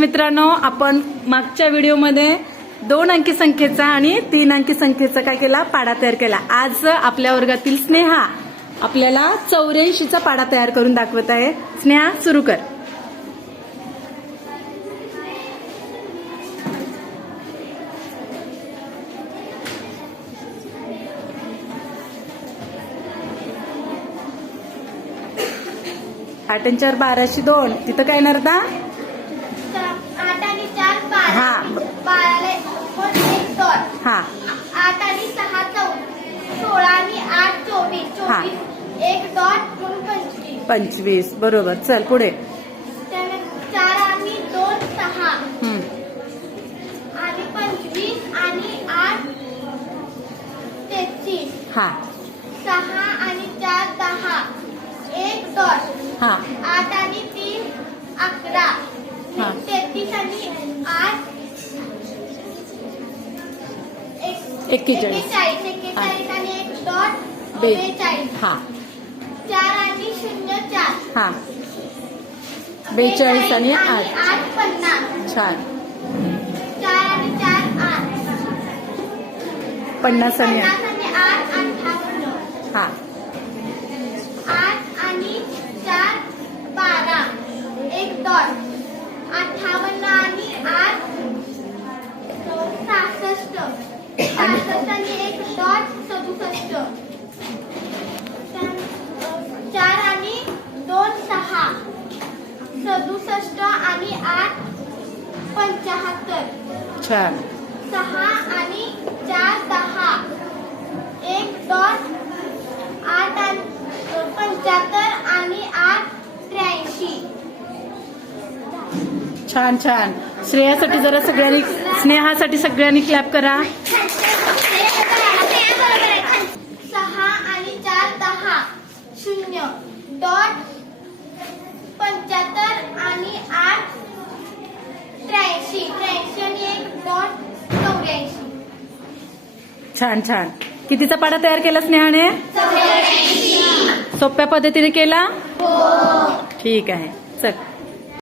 मित्रांनो, आपण मागच्या व्हिडिओमध्ये 2 अंकी संख्येचा आणि 3 अंकी संख्येचा काय केला, पाडा तयार केला. आज आपल्या वर्गातील स्नेहा आपल्याला 84चा पाडा तयार करून दाखवत आहे. स्नेहा, सुरू कर. आठ आणि 4 1202. तिथं काय येणार आता? 8 आणि 4 12. हा. 12 1 2. हा. 8 आणि 6 16 आणि 8 24. हा. 1 डॉट म्हणून 25. 25. बरोबर. चल पुढे. 4 आणि 2 6. आणि 25 आणि 8 33. हा. 6 आणि 4 10. 1 डॉट. हा. 8 आणि 3 11. हा. 33 आणि 8 41. 41 आणि 1 डॉट 42. हा. 4 आणि 0 4. हा. 42 आणि 8. 8 50. छान. 4 आणि 4 8. 50 आणि 8. 50 आणि 8 58. हा. 8 आणि 4 12. 1 डॉट. 58 आणि 8 66. 66 आणि 1 डॉट 67. 4 आणि 2 6. 67 आणि 8 75. छान. 6 आणि 4 10. 1 डॉट 8 आणि 75 आणि 8 83. छान छान. श्रेयासाठी जरा सगळ्यांनी, स्नेहासाठी सगळ्यांनी क्लॅप करा. 6 आणि 4 10. 0 डॉट 75 आणि 8 83. 83 आणि 1 डॉट 84. छान छान. कितीचा पाडा तयार केला स्नेहाने? सोप्या पद्धतीने केला. ठीक आहे.